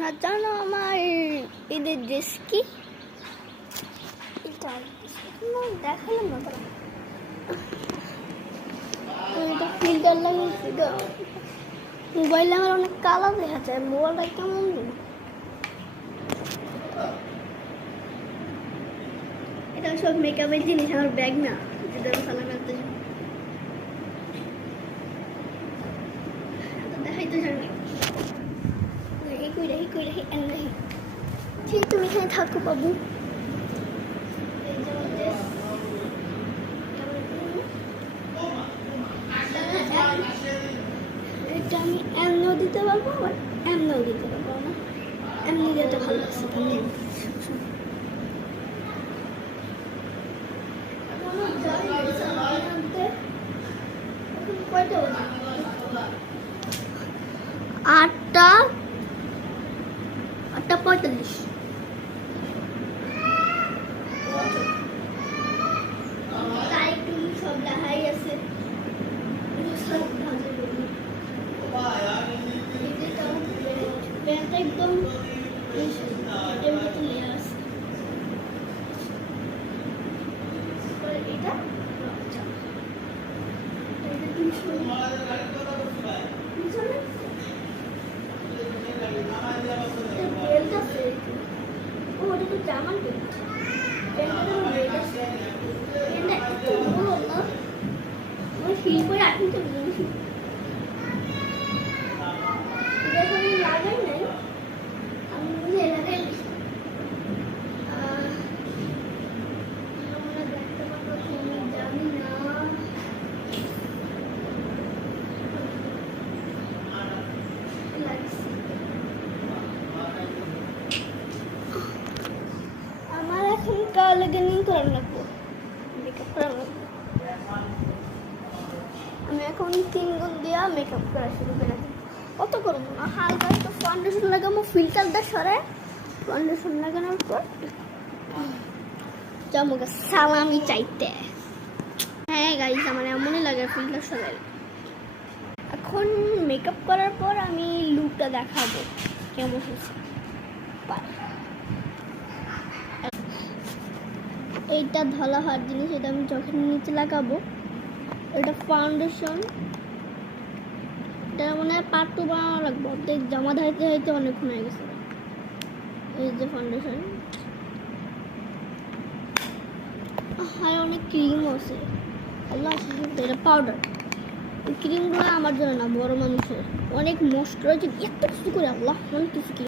তোমরা জানো আমার ঈদের ড্রেস কি? দেখালাম না তারা এটা ফিল্টার লাগিয়েছি। মোবাইলে আমার অনেক কালার দেখা যায়, মোবাইলটা কেমন এটা সব মেকআপের জিনিস, আমার ব্যাগ না যেটা সালা করতে দেখাই তো জানি ঠিক। তুমি এখানে থাকো বাবু। এটা আমি এমনিও দিতে পারবো, আবার এমনিও দিতে পারবো না। এমনি দিতে ভালো লাগছে তাহলে আটটা 8:45। সব দেখাই আছে একদম এটা ওটা তো জামান ফিল করে আপনি তো লাগাই নাই, আমি বুঝে লাগাই দেখতে পাবো জানি না। আমার এখন কালাগানি করার লাগবো, মেকআপ করার লাগবো। আমি এখন 3 গুণ দিয়া মেকআপ করা শুরু করে দিই। কত করবো না, হালকা একটু ফাউন্ডেশন লাগাবো, ফিল্টারটা সরে ফাউন্ডেশন লাগানোর পর জামুকে সালামি চাইতে। হ্যাঁ গাইস, আমার এমনই লাগে ফিল্টার সরাই। এখন মেকআপ করার পর আমি লুকটা দেখাবো কেমন হয়েছে। এইটা ধলা হওয়ার জিনিস, এটা আমি চোখের নিচে লাগাবো। এটা ফাউন্ডেশন, এটা মনে হয় পার্ট 2 বানানো লাগবে, অর্ধেক জামা ধাইতে ধাইতে অনেকক্ষণ হয়ে গেছে। এই যে ফাউন্ডেশন, হ্যাঁ অনেক ক্রিম আছে। আল্লাহ, এটা পাউডার। ক্রিমগুলো আমার জন্য না, বড় মানুষের। অনেক মস্ত রয়েছে, এত কিছু করে আল্লাহ, অনেক কিছু।